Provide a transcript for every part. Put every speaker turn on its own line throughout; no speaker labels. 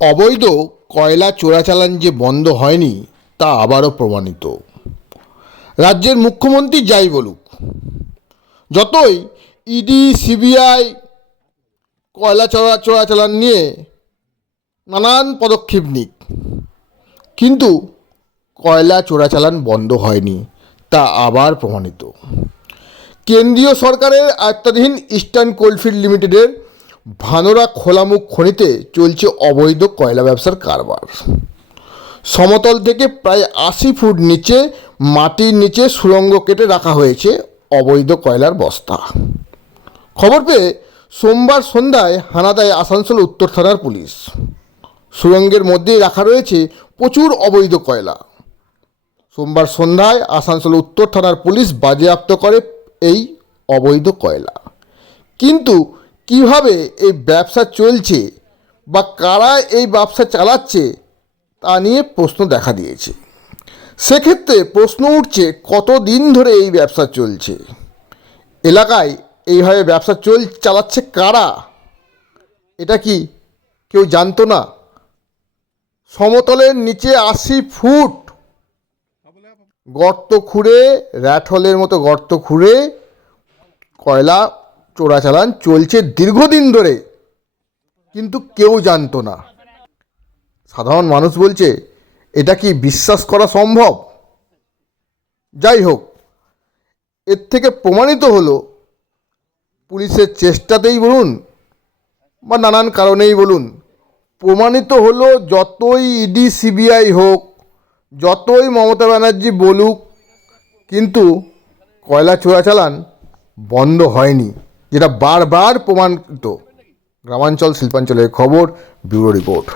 অবৈধ কয়লা চোরাচালান যে বন্ধ হয়নি, তা আবারও প্রমাণিত। রাজ্যের মুখ্যমন্ত্রী যাই বলুক, যতই ইডি সিবিআই কয়লা চোরা, চোরাচালান নিয়ে নানান পদক্ষেপ নিক, কিন্তু কয়লা চোরাচালান বন্ধ হয়নি, তা আবার প্রমাণিত। কেন্দ্রীয় সরকারের আয়ত্তাধীন ইস্টার্ন কোলফিল্ড লিমিটেডের ভানোরা খোলামুখ খনিতে চলছে অবৈধ কয়লা ব্যবসার কারবার। সমতল থেকে প্রায় আশি ফুট নিচে মাটির নিচে সুড়ঙ্গ কেটে রাখা হয়েছে অবৈধ কয়লার বস্তা। খবর পেয়ে সোমবার সন্ধ্যায় হানা দেয় আসানসোল উত্তর থানার পুলিশ। সুড়ঙ্গের মধ্যেই রাখা রয়েছে প্রচুর অবৈধ কয়লা। সোমবার সন্ধ্যায় আসানসোল উত্তর থানার পুলিশ বাজেয়াপ্ত করে এই অবৈধ কয়লা। কিন্তু কীভাবে এই ব্যবসা চলছে বা কারা এই ব্যবসা চালাচ্ছে তা নিয়ে প্রশ্ন দেখা দিয়েছে। সেক্ষেত্রে প্রশ্ন উঠছে কত দিন ধরে এই ব্যবসা চলছে? এলাকায় এইভাবে ব্যবসা চল, চালাচ্ছে কারা? এটা কি কেউ জানতো না? সমতলের নিচে আশি ফুট গর্ত খুঁড়ে র্যাটহলের মতো গর্ত খুঁড়ে, কয়লা চোরাচালান চলছে দীর্ঘদিন ধরে, কিন্তু কেউ জানতো না। সাধারণ মানুষ বলছে, এটা কি বিশ্বাস করা সম্ভব? যাই হোক, এর থেকে প্রমাণিত হলো, পুলিশের চেষ্টাতেই বলুন বা নানান কারণেই বলুন, প্রমাণিত হলো যতই ইডি, সিবিআই হোক, যতই মমতা ব্যানার্জি বলুক, কিন্তু কয়লা চোরাচালান বন্ধ হয়নি। যেটা বারবার প্রমাণিত। গ্রামাঞ্চল শিল্পাঞ্চলের খবর ব্যুরো রিপোর্ট।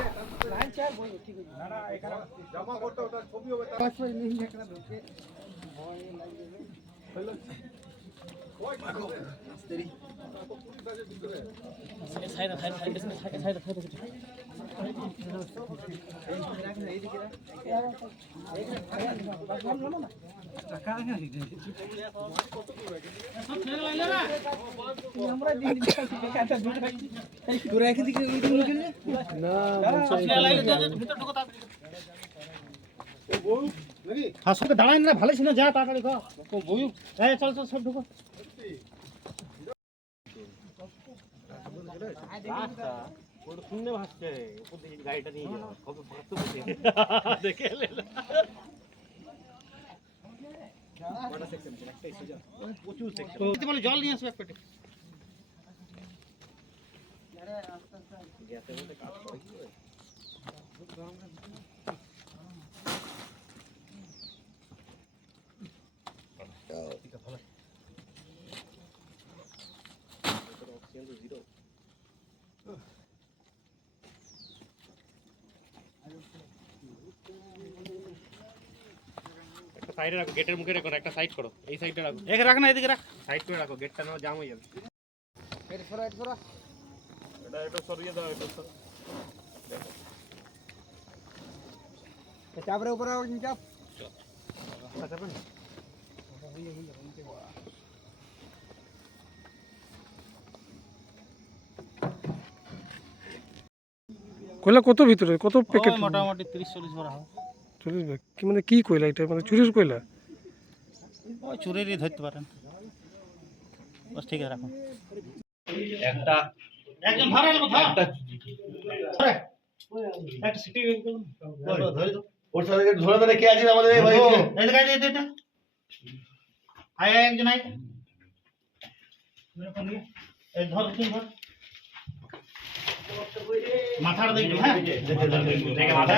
সব দাঁড়াই না ভালো ছিল যা তাড়াতাড়ি চল চল সব ঢুকো। শূন্য ভাসছে। উপর দিকে গাড়িটা নিয়ে যাও। কত ভাসতে দেখে এলে প্রচুর সেকশন বলে জল নিয়ে আসবে এক পেটে একটা সাইডে রাখো গেটের মুখে রাখো না, একটা সাইড করো। এই সাইডে রাখো। এখানে রাখ না এদিকে রাখ। সাইড করে রাখো গেটটা না জাম হয়ে যাবে। এটা এটা সরিয়ে দাও এটা সর-
চাপরে উপরে চাপ
না?
কয়লা কত ভিতরে কত প্যাকেট
মোটামুটি তিরিশ চল্লিশ ভরা হবে
ব্যাগ কি মানে কি কয়লা এটা? মানে চুরির কয়লা
ওই চুরিরই ধরতে পারেন। বাস ঠিক আছে রাখুন। একটা একজন ধরে নেব ধর ধরে। একটা সিটি ধরে দাও
ওর সাথে ধরে ধরে কে আছে আমাদের এই ভাই
এদিকে আয়, এদিকে আয়। আয় আয়, একজন আয়। এই ধর তুই ধর। মাথার দেখবি হ্যাঁ?
মাথা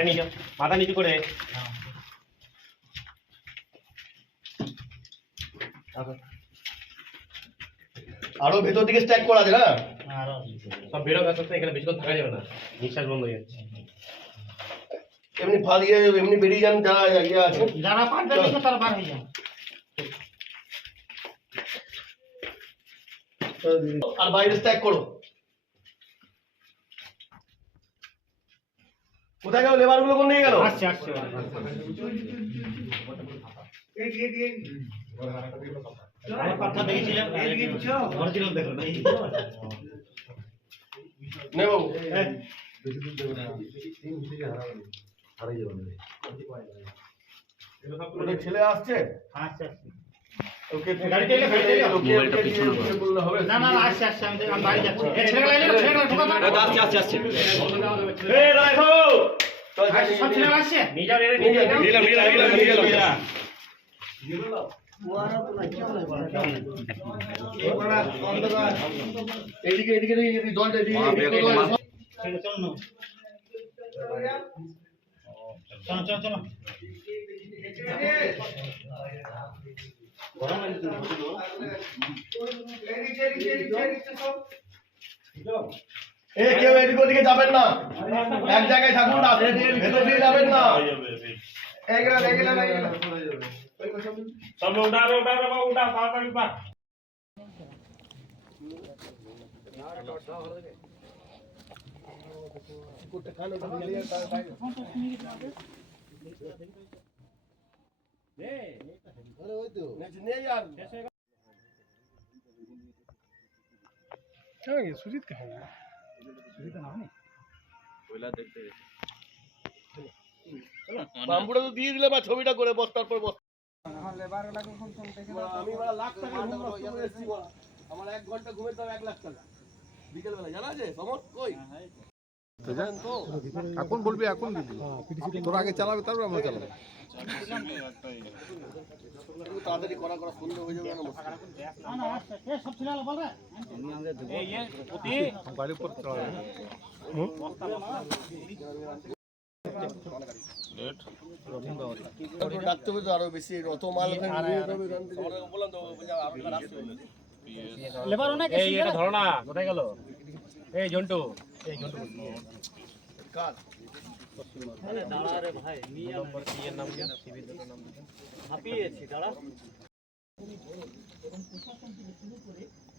নিচু, মাথা করে।
আরও ভেতর দিকে স্ট্যাক করা আছে না?
সব বেরো গাছ এখানে বেশিক্ষণ থাকা যাবে না। নিঃশ্বাস বন্ধ হয়ে যাচ্ছে।
এমনি ফালিয়ে এমনি বেরিয়ে যান যারা ইয়ে আছে।
যারা পারবে তারা বার হয়ে যাবে।
আর বাইরে স্ট্যাক করো। কোথায় গেল? লেবারগুলো কোন নিয়ে গেল?
আসছে আসছে
ছেলে আসছে?
আচ্ছা আচ্ছা আসছে।
এদিকে এদিকে জলটা এদিকে এদিকে জল।
চলো চলো চলো চলো চলো
এ কেউ এদিক ওদিকে যাবেন না। এক জায়গায় থাকুন না ভেতর দিয়ে যাবেন না।
সব উঠা উঠা উঠা তাড়াতাড়ি উঠা
নিয়ে যান
কেন কি সুজিত কে হবে
বাম্বুটা তো দিয়ে দিলে বা ছবিটা করে বস্তার পর বস্তা আমি বড় লাখ টাকা আমার এক ঘণ্টা ঘুমের দাম এক লাখ টাকা। বিকেল বেলা জানা আছে? সমর কই?
এখন বলবি এখন দিবি তোর আগে চালাবে তারপর আমরা চালাবো
তাড়াতাড়ি করা করা সুন্দর হয়ে যাবে
গাড়ির উপর
হবে তো আরও বেশি অত মাল। বললাম তো।
লেবার অনেক
ধরো না কোথায় গেল এই জন্টু এই জন্টু।
কার?
দাঁড়া রে ভাই নিয়ে
নম্বর কি এর নাম কি সিবি দুটো নাম
হাঁপিয়েছি দাঁড়া।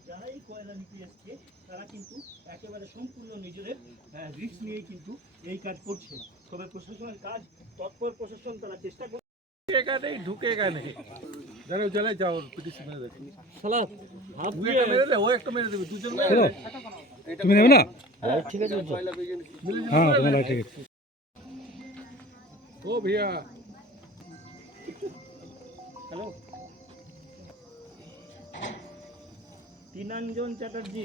যারা এই কয়লা নিতে তারা কিন্তু একেবারে সম্পূর্ণ নিজেদের রিস্ক নিয়ে কিন্তু এই কাজ করছে। তবে প্রশাসনের কাজ তৎপর প্রশাসন তারা চেষ্টা করছে
এখানেই ঢুকে এখানে। চলে যাও মেরে দেবে। ও একটা মেরে দেবে দুজন মেরে
তুমি নেবে না? ঠিক আছে
হ্যাঁ তোমার ঠিক আছে ও ভাইয়া
হ্যালো? তিনাঞ্জন চ্যাটার্জি।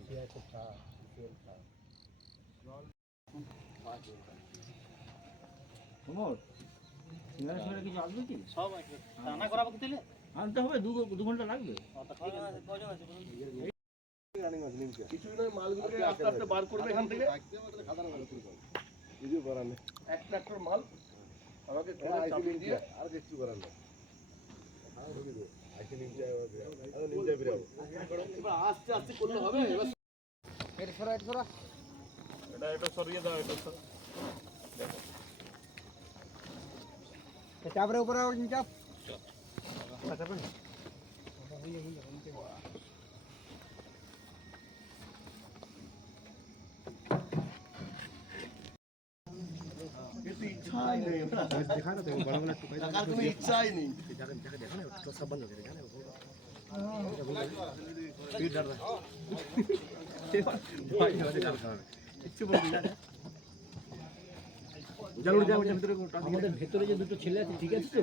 কি হয়েছে আবার কি হলো এই দাঁড়া। রান্না করাবো কি তাহলে
আনতে হবে দু দু ঘণ্টা লাগবে
কিছুই নয় মালগুলোকে আস্তে আস্তে বার করবে এখান থেকে এক ট্রাক্টর মাল আমাকে আর কিছু করার নেই আস্তে আস্তে করলে হবে। এবার
এটা এটা সরিয়ে দাও এটা সর-
চাপরে উপরে চাপ
ইচ্ছাই কোনো ইচ্ছাই নেই
আমাদের ভেতরে যে দুটো ছেলে আছে ঠিক আছে তো